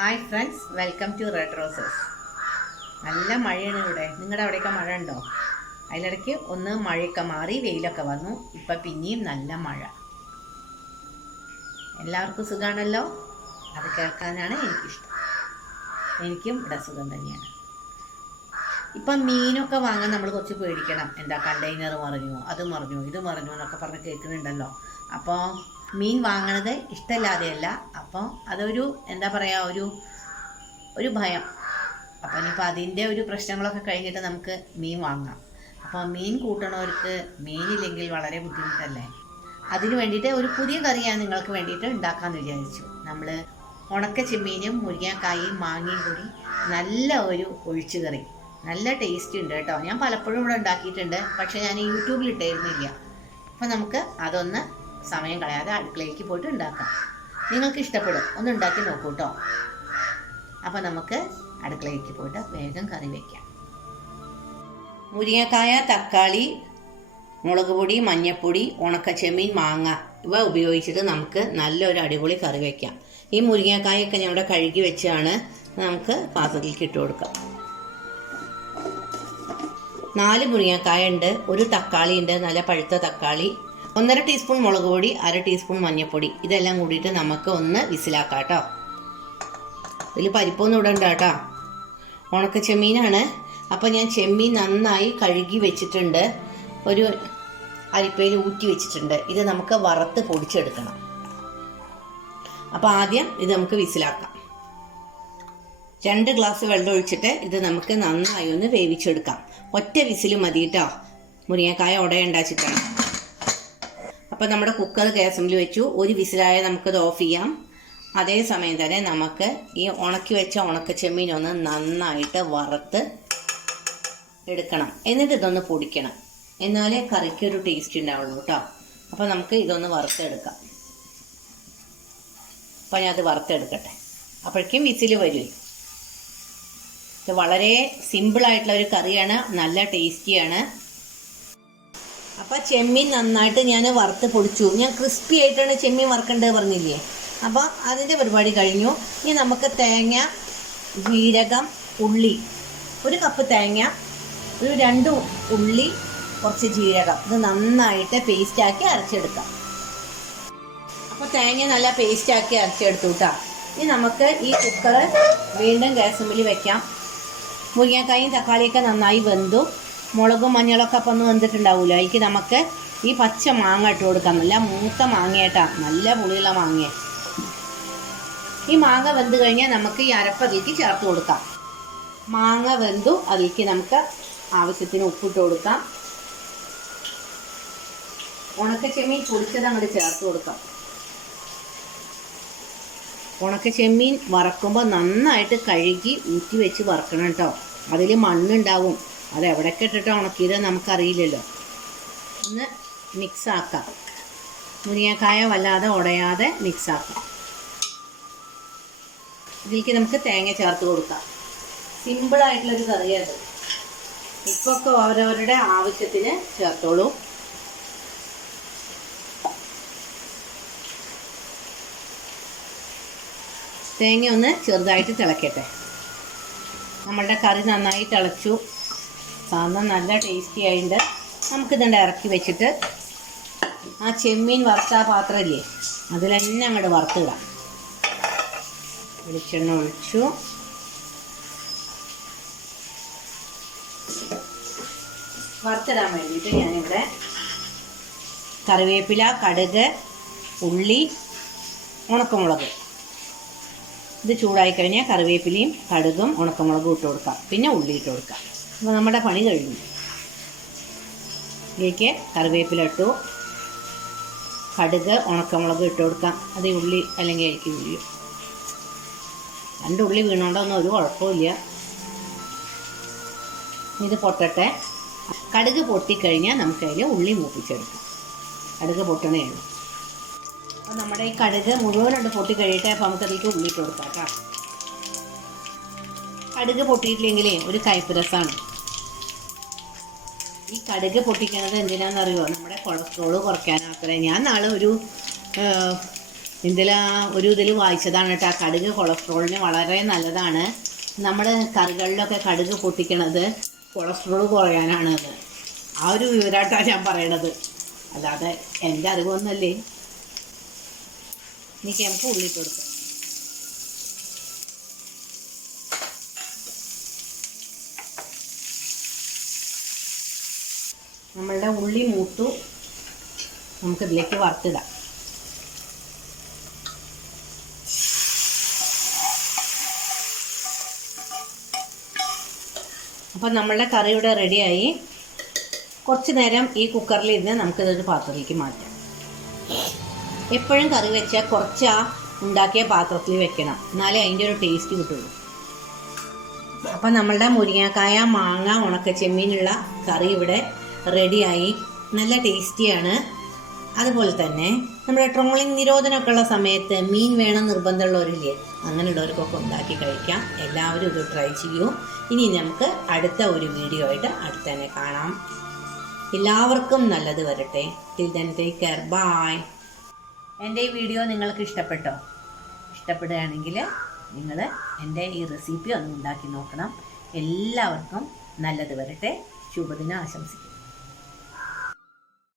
Hi friends, welcome to red roses. നല്ല മഴയാണ് ഇവിടെ. നിങ്ങളുടെ അവിടെയൊക്കെ മഴ ഉണ്ടോ? അതിനിടയ്ക്ക് ഒന്ന് മഴയൊക്കെ മാറി വെയിലൊക്കെ വന്നു. ഇപ്പം പിന്നെയും നല്ല മഴ. എല്ലാവർക്കും സുഖമാണല്ലോ. അത് കേൾക്കാനാണ് എനിക്കിഷ്ടം. എനിക്കും ഇവിടെ സുഖം തന്നെയാണ്. ഇപ്പം മീനൊക്കെ വാങ്ങാൻ നമ്മൾ കുറച്ച് പേടിക്കണം. എന്താ കണ്ടെയ്നർ മറിഞ്ഞു, അത് മറിഞ്ഞു, ഇത് മറിഞ്ഞു എന്നൊക്കെ പറഞ്ഞ് കേൾക്കുന്നുണ്ടല്ലോ. അപ്പോൾ മീൻ വാങ്ങണത് ഇഷ്ടമില്ലാതെയല്ല. അപ്പോൾ അതൊരു എന്താ പറയുക, ഒരു ഭയം. അപ്പം ഇനിയിപ്പോൾ അതിൻ്റെ ഒരു പ്രശ്നങ്ങളൊക്കെ കഴിഞ്ഞിട്ട് നമുക്ക് മീൻ വാങ്ങാം. അപ്പോൾ മീൻ കൂട്ടണവർക്ക് മീനില്ലെങ്കിൽ വളരെ ബുദ്ധിമുട്ടല്ലേ. അതിന് വേണ്ടിയിട്ട് ഒരു പുതിയ കറി ഞാൻ നിങ്ങൾക്ക് വേണ്ടിയിട്ട് ഉണ്ടാക്കാമെന്ന് വിചാരിച്ചു. നമ്മൾ ഉണക്ക ചെമ്മീനും മുരിങ്ങക്കായും മാങ്ങയും കൂടി നല്ല ഒരു ഒഴിച്ചു കറി. നല്ല ടേസ്റ്റ് ഉണ്ട് കേട്ടോ. ഞാൻ പലപ്പോഴും ഇവിടെ ഉണ്ടാക്കിയിട്ടുണ്ട്, പക്ഷേ ഞാൻ യൂട്യൂബിൽ ഇട്ടായിരുന്നില്ല. അപ്പോൾ നമുക്ക് അതൊന്ന് സമയം കളയാതെ അടുക്കളയിലേക്ക് പോയിട്ട് ഉണ്ടാക്കാം. നിങ്ങൾക്ക് ഇഷ്ടപ്പെടും, ഒന്ന് ഉണ്ടാക്കി നോക്കൂ കേട്ടോ. അപ്പോൾ നമുക്ക് അടുക്കളയിലേക്ക് പോയിട്ട് വേഗം കറി വയ്ക്കാം. മുരിങ്ങക്കായ, തക്കാളി, മുളക് പൊടി, മഞ്ഞൾപ്പൊടി, ഉണക്കച്ചെമ്മീൻ, മാങ്ങ ഇവ ഉപയോഗിച്ചിട്ട് നമുക്ക് നല്ലൊരു അടിപൊളി കറി വയ്ക്കാം. ഈ മുരിങ്ങക്കായൊക്കെ ഞാൻ ഇവിടെ കഴുകി വെച്ചാണ്. നമുക്ക് പാത്രത്തിലേക്ക് ഇട്ട് കൊടുക്കാം. 4 മുരിങ്ങക്കായ ഉണ്ട്, ഒരു തക്കാളി ഉണ്ട്, നല്ല പഴുത്ത തക്കാളി, 1.5 ടീസ്പൂൺ മുളക് പൊടി, 1/2 ടീസ്പൂൺ മഞ്ഞൾപ്പൊടി. ഇതെല്ലാം കൂടിയിട്ട് നമുക്ക് ഒന്ന് വിസിലാക്കാം കേട്ടോ. ഇതിൽ പരിപ്പൊന്നും ഇടണ്ട കേട്ടോ. ഉണക്ക ചെമ്മീനാണ്. അപ്പോൾ ഞാൻ ചെമ്മീൻ നന്നായി കഴുകി വെച്ചിട്ടുണ്ട്, ഒരു അരിപ്പയിൽ ഊറ്റി വെച്ചിട്ടുണ്ട്. ഇത് നമുക്ക് വറുത്ത് പൊടിച്ചെടുക്കണം. അപ്പോൾ ആദ്യം ഇത് നമുക്ക് വിസിലാക്കാം. 2 ഗ്ലാസ് വെള്ളം ഒഴിച്ചിട്ട് ഇത് നമുക്ക് നന്നായി ഒന്ന് വേവിച്ചെടുക്കാം. ഒറ്റ വിസിൽ മതി കേട്ടോ. മുരിങ്ങക്കായ ഉടയുണ്ടാച്ചിട്ടാണ്. അപ്പോൾ നമ്മുടെ കുക്കർ ഗ്യാസിൽ വെച്ചു. ഒരു വിസിലായ നമുക്കത് ഓഫ് ചെയ്യാം. അതേ സമയം തന്നെ നമുക്ക് ഈ ഉണക്കി വെച്ച ഉണക്കച്ചെമ്മീൻ ഒന്ന് നന്നായിട്ട് വറുത്ത് എടുക്കണം. എന്നിട്ട് ഇതൊന്ന് പൊടിക്കണം. എന്നാലേ കറിക്കൊരു ടേസ്റ്റ് ഉണ്ടാവുള്ളൂ കേട്ടോ. അപ്പോൾ നമുക്ക് ഇതൊന്ന് വറുത്തെടുക്കാം. അപ്പോൾ ഞാൻ അത് വറുത്തെടുക്കട്ടെ. അപ്പോഴേക്കും വിസിൽ വരും. ഇത് വളരെ സിമ്പിളായിട്ടുള്ള ഒരു കറിയാണ്, നല്ല ടേസ്റ്റിയാണ്. അപ്പോൾ ചെമ്മീൻ നന്നായിട്ട് ഞാൻ വറുത്ത് പൊടിച്ചു. ഞാൻ ക്രിസ്പി ആയിട്ടാണ് ചെമ്മീൻ വറുക്കേണ്ടത് പറഞ്ഞില്ലേ. അപ്പോൾ അതിൻ്റെ പരിപാടി കഴിഞ്ഞു. ഇനി നമുക്ക് തേങ്ങ, ജീരകം, ഉള്ളി, 1 കപ്പ് തേങ്ങ, ഒരു 2 ഉള്ളി, കുറച്ച് ജീരകം, ഇത് നന്നായിട്ട് പേസ്റ്റാക്കി അരച്ചെടുക്കാം. അപ്പോൾ തേങ്ങ നല്ല പേസ്റ്റാക്കി അരച്ചെടുത്തു കേട്ടോ. ഇനി നമുക്ക് ഈ കുക്കർ വീണ്ടും ഗ്യാസുമ്പിൽ വെക്കാം. മുരിങ്ങക്കായും തക്കാളിയൊക്കെ നന്നായി വെന്തു. മുളകും മഞ്ഞളൊക്കെ അപ്പം ഒന്ന് വെന്തിട്ടുണ്ടാവില്ല. അതിലേക്ക് നമുക്ക് ഈ പച്ച മാങ്ങ ഇട്ട് കൊടുക്കാം. നല്ല മൂത്ത മാങ്ങയായിട്ടാ, നല്ല പുളിയുള്ള മാങ്ങ. ഈ മാങ്ങ വെന്ത് കഴിഞ്ഞാൽ നമുക്ക് ഈ അരപ്പ് അതിലേക്ക് ചേർത്ത് കൊടുക്കാം. മാങ്ങ വെന്തു. അതിലേക്ക് നമുക്ക് ആവശ്യത്തിന് ഉപ്പിട്ട് കൊടുക്കാം. ഉണക്കച്ചെമ്മീൻ പൊടിച്ചത് അങ്ങോട്ട് ചേർത്ത് കൊടുക്കാം. ഉണക്കച്ചെമ്മീൻ വറക്കുമ്പോൾ നന്നായിട്ട് കഴുകി ഊറ്റി വെച്ച് വറക്കണം കേട്ടോ. അതിൽ മണ്ണുണ്ടാവും. അത് എവിടെയൊക്കെ ഇട്ടിട്ട് ഉണക്കിയത് നമുക്കറിയില്ലല്ലോ. ഒന്ന് മിക്സാക്കാം. മുരിങ്ങക്കായ വല്ലാതെ ഉടയാതെ മിക്സാക്കാം. ഇതിലേക്ക് നമുക്ക് തേങ്ങ ചേർത്ത് കൊടുക്കാം. സിമ്പിളായിട്ടുള്ളൊരു കറിയത്. ഇപ്പൊക്കെ ഓരോരുടെ ആവശ്യത്തിന് ചേർത്തോളൂ. തേങ്ങ ഒന്ന് ചെറുതായിട്ട് തിളക്കട്ടെ. നമ്മളുടെ കറി നന്നായി തിളച്ചു. സാധനം നല്ല ടേസ്റ്റി ആയിട്ടുണ്ട്. നമുക്കിതുണ്ട് ഇറക്കി വെച്ചിട്ട് ആ ചെമ്മീൻ വറുത്ത പാത്രമില്ലേ, അതിൽ തന്നെ അങ്ങോട്ട് വറുത്തിടാം. വെളിച്ചെണ്ണ ഒഴിച്ചു. വറുത്തിടാൻ വേണ്ടിയിട്ട് ഞാനിവിടെ കറിവേപ്പില, കടുക്, ഉള്ളി, ഉണക്കമുളക്, ഇത് ചൂടായി കഴിഞ്ഞാൽ കറിവേപ്പിലയും കടുകും ഉണക്കമുളകും ഇട്ട് കൊടുക്കാം. പിന്നെ ഉള്ളി ഇട്ട് കൊടുക്കാം. അപ്പോൾ നമ്മുടെ പണി കഴിഞ്ഞു. ഇതിലേക്ക് കറിവേപ്പില ഇട്ടു, കടുക്, ഉണക്കമുളക് ഇട്ട് കൊടുക്കാം. അത് ഉള്ളി അല്ലെങ്കിൽ എനിക്ക് വീഴും. 2 ഉള്ളി വീണോണ്ടൊന്നും ഒരു കുഴപ്പമില്ല. ഇത് പൊട്ടട്ടെ. കടുക് പൊട്ടിക്കഴിഞ്ഞാൽ നമുക്കതിൽ ഉള്ളി മൂപ്പിച്ചെടുക്കാം. കടുക് പൊട്ടണേ ഉള്ളൂ. അപ്പോൾ നമ്മുടെ ഈ കടുക് മുഴുവനുണ്ട് പൊട്ടിക്കഴിയട്ടെ. അപ്പോൾ നമുക്കതിലേക്ക് ഉള്ളി ഇട്ട് കൊടുക്കാം കേട്ടോ. കടുക് പൊട്ടിയിട്ടില്ലെങ്കിലേ ഒരു കയ്പ്പ് രസമാണ്. ഈ കടുക് പൊട്ടിക്കുന്നത് എന്തിനാണെന്നറിയുമോ? നമ്മുടെ കൊളസ്ട്രോള് കുറയ്ക്കാനാത്രേ. ഞാൻ നാളെ ഒരു ഇതിൽ വായിച്ചതാണ് കേട്ടോ, കടുക് കൊളസ്ട്രോളിന് വളരെ നല്ലതാണ്. നമ്മൾ കറികളിലൊക്കെ കടുക് പൊട്ടിക്കണത് കൊളസ്ട്രോൾ കുറയാനാണ് എന്ന്. ആ ഒരു വിവരമായിട്ടാണ് ഞാൻ പറയണത്, അല്ലാതെ എൻ്റെ അറിവൊന്നുമല്ലേ. എനിക്ക് നമുക്ക് ഉള്ളിട്ട് കൊടുക്കാം. നമ്മളുടെ ഉള്ളി മൂത്തു, നമുക്കിതിലേക്ക് വറുത്തിടാം. അപ്പം നമ്മളുടെ കറി ഇവിടെ റെഡിയായി. കുറച്ച് നേരം ഈ കുക്കറിൽ ഇരുന്ന് നമുക്കിതൊരു പാത്രത്തിലേക്ക് മാറ്റാം. എപ്പോഴും കറി വെച്ചാൽ കുറച്ച് ആ ഉണ്ടാക്കിയ പാത്രത്തിൽ വെക്കണം, എന്നാലേ അതിൻ്റെ ഒരു ടേസ്റ്റ് കിട്ടുള്ളൂ. അപ്പം നമ്മളുടെ മുരിങ്ങക്കായ, മാങ്ങ, ഉണക്കച്ചെമ്മീനുള്ള കറി ഇവിടെ റെഡിയായി. നല്ല ടേസ്റ്റിയാണ്. അതുപോലെ തന്നെ നമ്മുടെ ട്രോളിങ് നിരോധനമൊക്കെ ഉള്ള സമയത്ത് മീൻ വേണം നിർബന്ധമുള്ളവരില്ലേ, അങ്ങനെയുള്ളവർക്കൊക്കെ ഉണ്ടാക്കി കഴിക്കാം. എല്ലാവരും ഇത് ട്രൈ ചെയ്യൂ. ഇനി നമുക്ക് അടുത്ത ഒരു വീഡിയോ ആയിട്ട് അടുത്ത് തന്നെ കാണാം. എല്ലാവർക്കും നല്ലത് വരട്ടെ. Till then take care, bye. എൻ്റെ ഈ വീഡിയോ നിങ്ങൾക്ക് ഇഷ്ടപ്പെട്ടോ? ഇഷ്ടപ്പെടുകയാണെങ്കിൽ നിങ്ങൾ എൻ്റെ ഈ റെസിപ്പി ഒന്ന് ഉണ്ടാക്കി നോക്കണം. എല്ലാവർക്കും നല്ലത് വരട്ടെ. ശുഭദിനം ആശംസിക്കുന്നു.